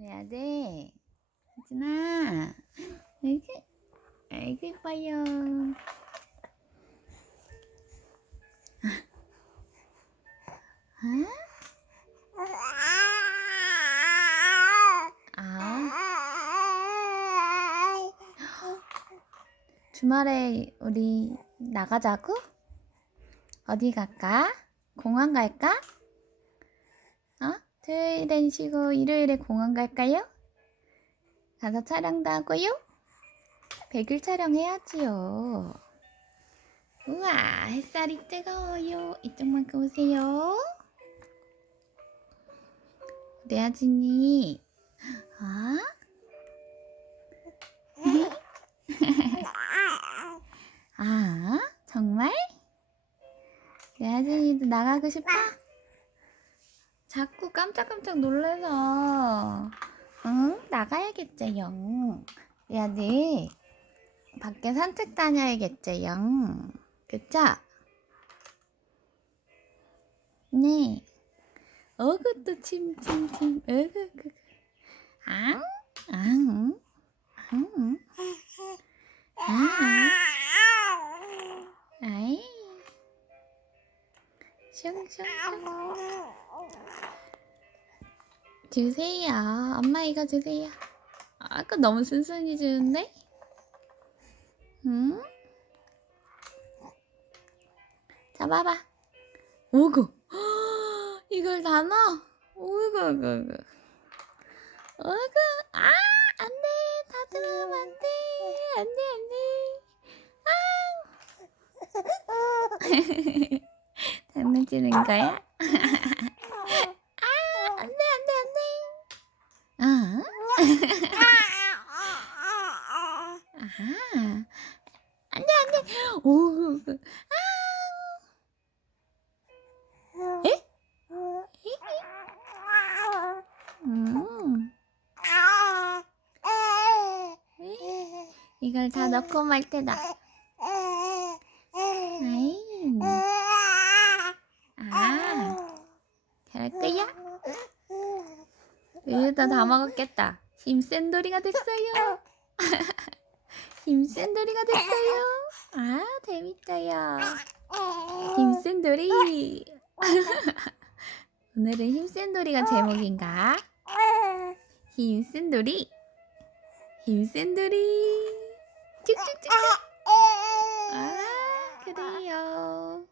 그래야 돼. 하진아. 아이고, 아이고, 이뻐요. 아? 아, 주말에 우리 나가자고? 어디 갈까? 공원 갈까? 어? 토요일엔 쉬고 일요일에 공원 갈까요? 가서 촬영도 하고요? 백일 촬영해야지요. 우와, 햇살이 뜨거워요. 이쪽만큼 오세요. 우리 아진이, 아? 아, 정말? 우리 아진이도 나가고 싶어? 자꾸 깜짝깜짝 놀래서 응? 나가야겠죠영 야, 네 밖에 산책 다녀야겠죠영 그쵸? 네 어구 또 침침침 어구 그 앙? 앙? 앙? 앙? 아 슝슝슝 주세요. 엄마 이거 주세요. 아까 너무 순순히 주는데? 응? 잡아봐. 오구. 이걸 다 넣어? 오구, 오구, 오구. 오구. 아, 안 돼. 다 들어가면 안 돼. 안 돼, 안 돼. 아. 장난치는 거야? 안 돼, 안 돼, 안 돼. 아, 아하. 안 돼, 안 돼. 오, 아. 에? 음. 이걸 다 넣고 말 테다. 아이. 아, 잘 거야? 으다 다 먹었겠다. 힘센 돌이가 됐어요. 힘센 돌이가 됐어요. 아, 재밌어요. 힘센 돌이. 오늘은 힘센 돌이가 제목인가? 힘센 돌이. 힘센 돌이. 쭉쭉쭉. 아, 그래요.